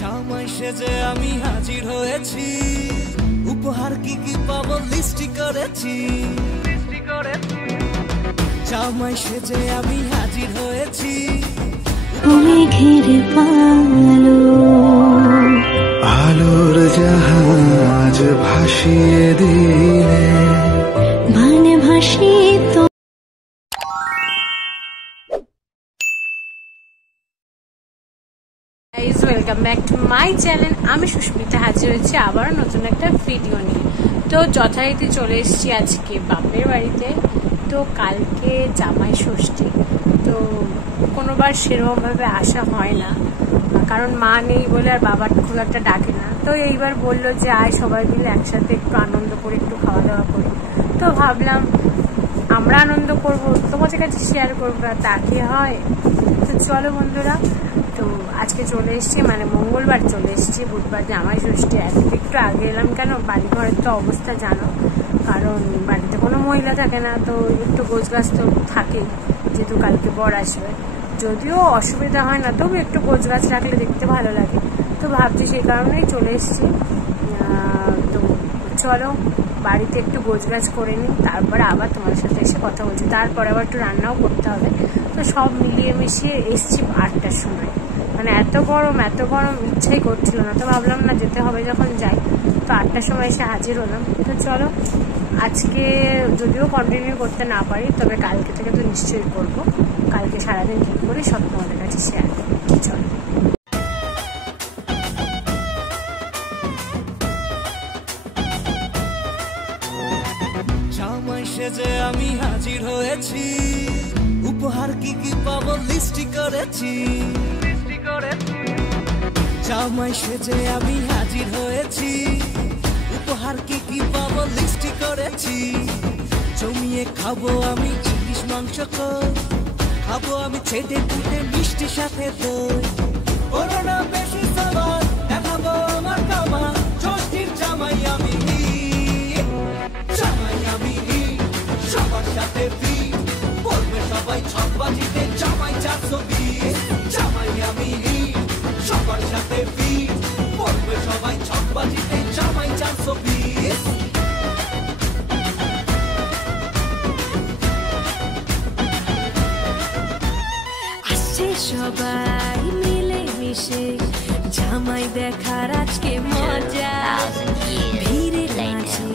জামাই সেজে আমি হাজির হয়েছি, উপহার কি কি পাবো লিস্টি করেছি। জামাই সেজে আমি হাজির হয়েছি, ঘিরে পালো আলোর জাহাজ ভাসিয়ে দিলে মানে ভাসিত। Welcome back to my channel. আমি সুস্মিতা হাজির হয়েছি আবারও নতুন একটা ভিডিও নিয়ে। তো যথারীতি চলে এসেছি আজকে বাপের বাড়িতে। তো কালকে জামাই ষষ্ঠী, তো কোনোবার সেরকমভাবে আসা হয় না, কারণ মা নেই বলে আর বাবার খুব একটা ডাকে না। তো এইবার বললো যে আয় সবাই মিলে একসাথে একটু আনন্দ করি, একটু খাওয়া দাওয়া করি। তো ভাবলাম আমরা আনন্দ করব, তোমাদের কাছে শেয়ার করবো, তা কি হয়। তো চলো বন্ধুরা, তো আজকে চলে এসেছি, মানে মঙ্গলবার চলে এসেছি, বুধবার জামাই ষষ্ঠী। একটু আগে এলাম, কেন বাড়ি ঘরের তো অবস্থা জানো, কারণ বাড়িতে কোনো মহিলা থাকে না, তো একটু গোছগাছ তো থাকেই, যেহেতু কালকে বর আসবে। যদিও অসুবিধা হয় না, তবু একটু গোছগাছ রাখলে দেখতে ভালো লাগে। তো ভাবছি সেই কারণেই চলে এসেছি। তো চলো বাড়িতে একটু গোছগাছ করে নিই, তারপরে আবার তোমাদের সাথে এসে কথা বলছি। তারপরে আবার একটু রান্নাও করতে হবে। তো সব মিলিয়ে মিশিয়ে এসছি 8টার সময়। মানে এত গরম ইচ্ছাই করছিল না, তো ভাবলাম না যেতে হবে যখন যাই। তো 8টার সময় এসে হাজির হলাম। তো চলো আজকে যদিও কন্টিনিউ করতে না পারি, তবে কালকে থেকে তো নিশ্চয়ই করবো। কালকে সারাদিন ঠিক করে সব তোমাদের কাছে শেয়ার করবো। চলো জামাই সেজে আমি হাজির হয়েছি, উপহার কি কি পাবো লিস্টি করেছি। জামাই সেজে আমি হাজির হয়েছি, উপহার কি কি পাবো লিস্টি করেছি। জমিয়ে খাবো আমি ইলিশ মাংস, খাবো আমি ছেটে পুটে মিষ্টি সাথে দই। করোনা বেশি সাবার দেখাবো আমার কামা, ষষ্ঠীর জামাই আমি, জামাই আমি সবার সাথে বলবে সবাই ছকবাজিতে জামাই 420। জামাই আমি সবার সাথে বলবে সবাই ছকবাজিতে জামাই 420। আসছে সবাই মিলে মিশে জামাই দেখার আজকে মজা। ভিড়ে লাগছে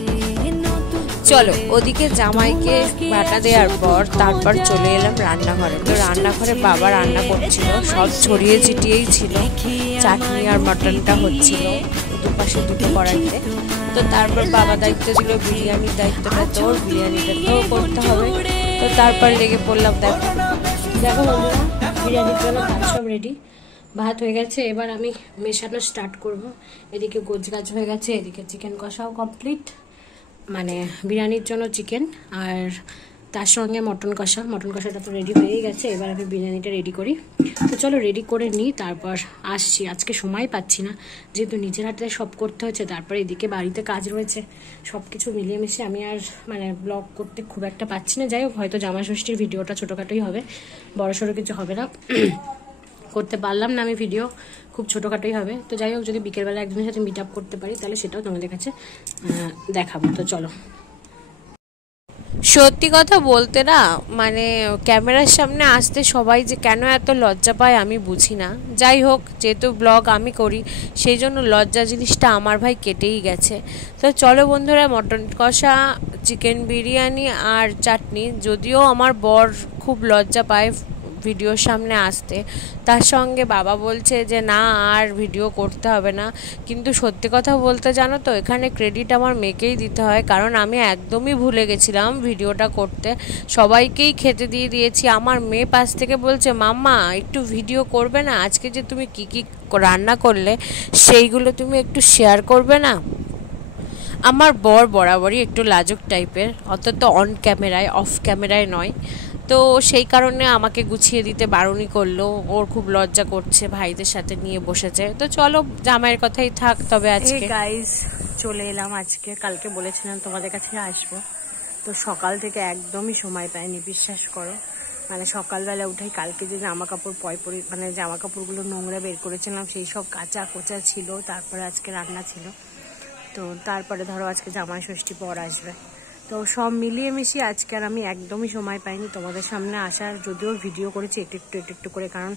নতুন। চলো ওদিকে জামাইকে বাটা দেওয়ার পর তারপর চলে এলাম রান্নাঘরে। তো রান্নাঘরে বাবা রান্না করছিল, সব ছড়িয়ে ছিটিয়েই ছিল। চাটনি আর মটনটা হচ্ছিল দুপাশে দুটো কড়াইতে। তো তারপর বাবা দায়িত্ব দিল বিরিয়ানির দায়িত্বটা, তোর বিরিয়ানিটা তো করতে হবে। তো তারপর লেগে পড়লাম। দেখো বন্ধুরা, বিরিয়ানির জন্য ভাত সব রেডি, ভাত হয়ে গেছে। এবার আমি মেশানো স্টার্ট করব। এদিকে গোছগাছ হয়ে গেছে, এদিকে চিকেন কষাও কমপ্লিট, মানে বিরিয়ানির জন্য চিকেন, আর তার সঙ্গে মটন কষাটা তো রেডি হয়ে গেছে। এবার আমি বিরিয়ানিটা রেডি করি। তো চলো রেডি করে নিই, তারপর আসছি। আজকে সময় পাচ্ছি না, যেহেতু নিজের হাতে সব করতে হচ্ছে, তারপরে এদিকে বাড়িতে কাজ রয়েছে, সব কিছু মিলিয়ে মিশে আমি আর মানে ব্লগ করতে খুব একটা পাচ্ছি না। যাই হোক, হয়তো জামাই ষষ্ঠীর ভিডিওটা ছোটোখাটোই হবে, বড়সড় কিছু হবে না। করতে পারলাম না আমি ভিডিও, খুব ছোটোখাটোই হবে। তো যাই হোক, যদি বিকেলবেলা একজনের সাথে মিট আপ করতে পারি তাহলে সেটাও তোমাদের কাছে দেখাবো। তো চলো। সত্যি কথা বলতে না, মানে ক্যামেরার সামনে আসতে সবাই যে কেন এত লজ্জা পায় আমি বুঝি না। যাই হোক, যেহেতু ব্লগ আমি করি সেই জন্য লজ্জা জিনিসটা আমার ভাই কেটেই গেছে। তো চলো বন্ধুরা, মটন কষা, চিকেন বিরিয়ানি আর চাটনি। যদিও আমার বর খুব লজ্জা পায় ভিডিওর সামনে আসতে, তার সঙ্গে বাবা বলছে যে না আর ভিডিও করতে হবে না। কিন্তু সত্যি কথা বলতে জানো তো, এখানে ক্রেডিট আমার মেয়েকেই দিতে হয়, কারণ আমি একদমই ভুলে গেছিলাম ভিডিওটা করতে। সবাইকেই খেতে দিয়ে দিয়েছি। আমার মেয়ে পাশ থেকে বলছে, মাম্মা একটু ভিডিও করবে না, আজকে যে তুমি কি কি রান্না করলে সেইগুলো তুমি একটু শেয়ার করবে না। আমার বর বরাবরই একটু লাজুক টাইপের, অন্তত অন ক্যামেরায়, অফ ক্যামেরায় নয়। তো সেই কারণে আমাকে গুছিয়ে দিতে বারণই করলো। ওর খুব লজ্জা করছে, ভাইদের সাথে নিয়ে বসেছে। তো চলো জামাইয়ের কথাই থাক। তবে আজকে গাইজ চলে এলাম আজকে, কালকে বলেছিলাম তোমাদের কাছে আসবো, তো সকাল থেকে একদমই সময় পাইনি, বিশ্বাস করো। মানে সকালবেলা উঠেই কালকে যে জামা কাপড় মানে জামা কাপড়গুলো নোংরা বের করেছিলাম সেই সব কাঁচা কোচা ছিল। তারপরে আজকে রান্না ছিল, তো তারপরে ধরো আজকে জামাই ষষ্ঠী পর আসবে, তো সব মিলিয়ে মিশিয়ে আজকে আর আমি একদমই সময় পাইনি তোমাদের সামনে আসার। যদিও ভিডিও করেছি একটু করে, কারণ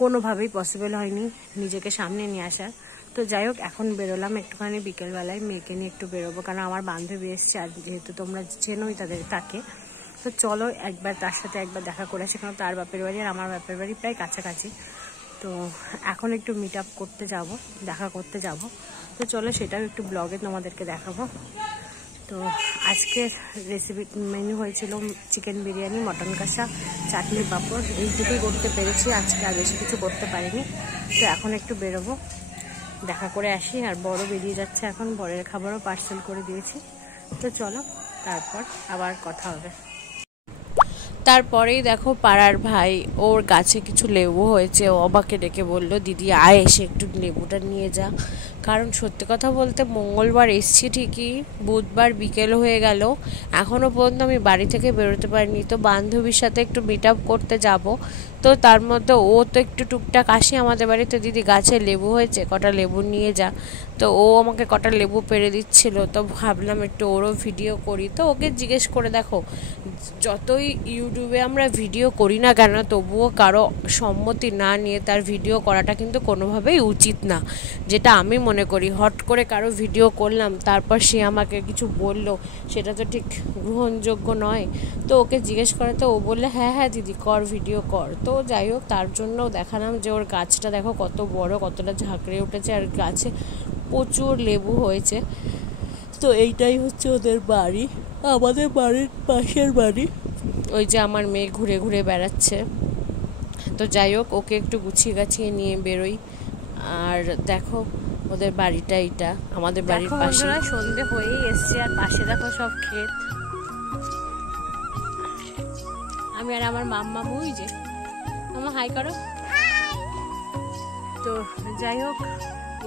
কোনোভাবেই পসিবল হয়নি নিজেকে সামনে নিয়ে আসার। তো যাই হোক, এখন বেরোলাম একটুখানি বিকেলবেলায়, মেয়েকে নিয়ে একটু বেরোবো, কারণ আমার বান্ধবী এসছে আর যেহেতু তোমরা চেনোই তাকে। তো চলো একবার তার সাথে একবার দেখা করে আসি, কারণ তার বাপের বাড়ি আর আমার বাপের বাড়ি প্রায় কাছাকাছি। তো এখন একটু মিট আপ করতে যাব, দেখা করতে যাব। তো চলো সেটাও একটু ব্লগে তোমাদেরকে দেখাবো। তো আজকের রেসিপি মেনু হয়েছিল চিকেন বিরিয়ানি, মটন কষা, চাটনি, পাঁপড়, এইটুকুই করতে পেরেছি আজকে, আর বেশি কিছু করতে পারিনি। তো এখন একটু বেরোবো, দেখা করে আসি। আর বড় বেরিয়ে যাচ্ছে এখন, বরের খাবারও পার্সেল করে দিয়েছি। তো চলো তারপর আবার কথা হবে। তারপরেই দেখো পাড়ার ভাই, ওর গাছে কিছু লেবু হয়েছে, ও আমাকে ডেকে বলল, দিদি আয় এসে একটু লেবুটা নিয়ে যা। কারণ সত্যি কথা বলতে মঙ্গলবার এসছি ঠিকই, বুধবার বিকেল হয়ে গেল, এখনও পর্যন্ত আমি বাড়ি থেকে বেরোতে পারিনি। তো বান্ধবীর সাথে একটু মিট আপ করতে যাব, তো তার মধ্যে ও তো একটু টুকটাক আসে আমাদের বাড়িতে, দিদি গাছে লেবু হয়েছে কটা লেবু নিয়ে যা। তো ও আমাকে কটা লেবু পেড়ে দিচ্ছিল, তো ভাবলাম একটু ওরও ভিডিও করি। তো ওকে জিজ্ঞেস করে দেখো, যতই ইউটিউবে আমরা ভিডিও করি না কেন, তবুও কারো সম্মতি না নিয়ে তার ভিডিও করাটা কিন্তু কোনোভাবেই উচিত না, যেটা আমি মনে করি। হট করে কারো ভিডিও করলাম, তারপর সে আমাকে কিছু বলল, সেটা তো ঠিক গ্রহণযোগ্য নয়। তো ওকে জিজ্ঞেস করে, তো ও বললে হ্যাঁ হ্যাঁ দিদি কর, ভিডিও কর। তো যাই হোক, তার জন্য দেখালাম যে ওর গাছটা দেখো কত বড়, কতটা ঝাঁকড়ে উঠেছে, আর গাছে প্রচুর লেবু হয়েছে। তো এইটাই হচ্ছে ওদের বাড়ি, আমাদের বাড়ির পাশের বাড়ি। ওই যে আমার মেয়ে ঘুরে ঘুরে বেড়াচ্ছে। তো যাই হোক, ওকে একটু গুছিয়ে গাছিয়ে নিয়ে বেরোই। আর দেখো ওদের বাড়িটা, এইটা আমাদের বাড়ির পাশে। সন্ধে হয়েই এসছে, আর পাশে দেখো সব ক্ষেত। আমি আর আমার মাম্মা বই যে মামা হাই করো। তো যাই হোক,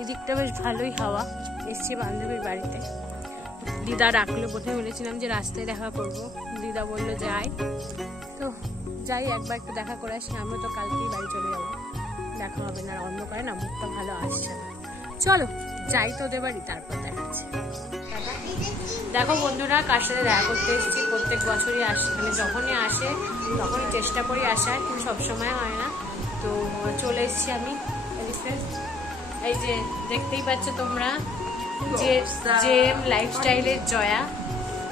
এদিকটা বেশ ভালোই হাওয়া। এসছি বান্ধবীর বাড়িতে, দিদা ডাকলো, প্রথমে বলেছিলাম যে রাস্তায় দেখা করব, দিদা বললো যে আয়। তো যাই একবার একটু দেখা করে আসি, আমিও তো কালকেই বাড়ি চলে যাবো, দেখা হবে না, অন্ধকারে না মুখটা ভালো আসছে না। চলো যাই তো ওদের বাড়ি, তারপর দেখাচ্ছি। দেখো বন্ধুরা, কার সাথে দেখা করতে এসেছি। প্রত্যেক বছরই আসি, মানে যখনই আসে তখনই চেষ্টা করি আসার, কিন্তু সবসময় হয় না। তো চলে এসেছি আমি এই যে দেখতেই পাচ্ছ তোমরা, যে জেম লাইফস্টাইলের জয়া।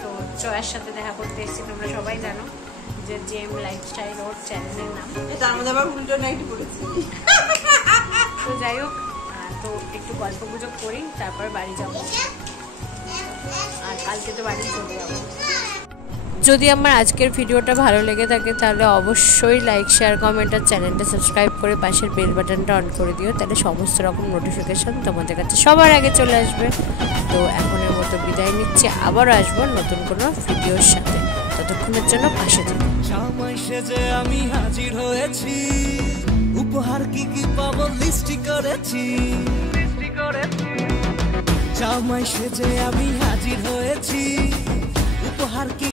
তো জয়ার সাথে দেখা করতে এসেছি, তোমরা সবাই জানো যে জেম লাইফস্টাইল ওর চ্যানেলের নাম। তার মধ্যে আবার উল্টো নাইটি পড়েছি। তো যাই হোক, তো একটু গল্প গুজব করি, তারপর বাড়ি যাব, আর কালকে তো বাড়ি চলে যাবো। যদি আমার আজকের ভিডিওটা ভালো লেগে থাকে তাহলে অবশ্যই লাইক, শেয়ার, কমেন্ট আর চ্যানেলটা সাবস্ক্রাইব করে পাশের বেল বাটনটা অন করে দিও, তাহলে সমস্ত রকম নোটিফিকেশন তোমাদের কাছে সবার আগে চলে আসবে। তো এখনের মতো বিদায় নিচ্ছি, আবারও আসবো নতুন কোনো ভিডিওর সাথে। ততক্ষণের জন্য পাশে থাকো। জামাই সেজে আমি হাজির হয়েছি, উপহার কি কি পাবো লিস্টি করেছি। জামাই সেজে আমি হাজির হয়েছি, উপহার কি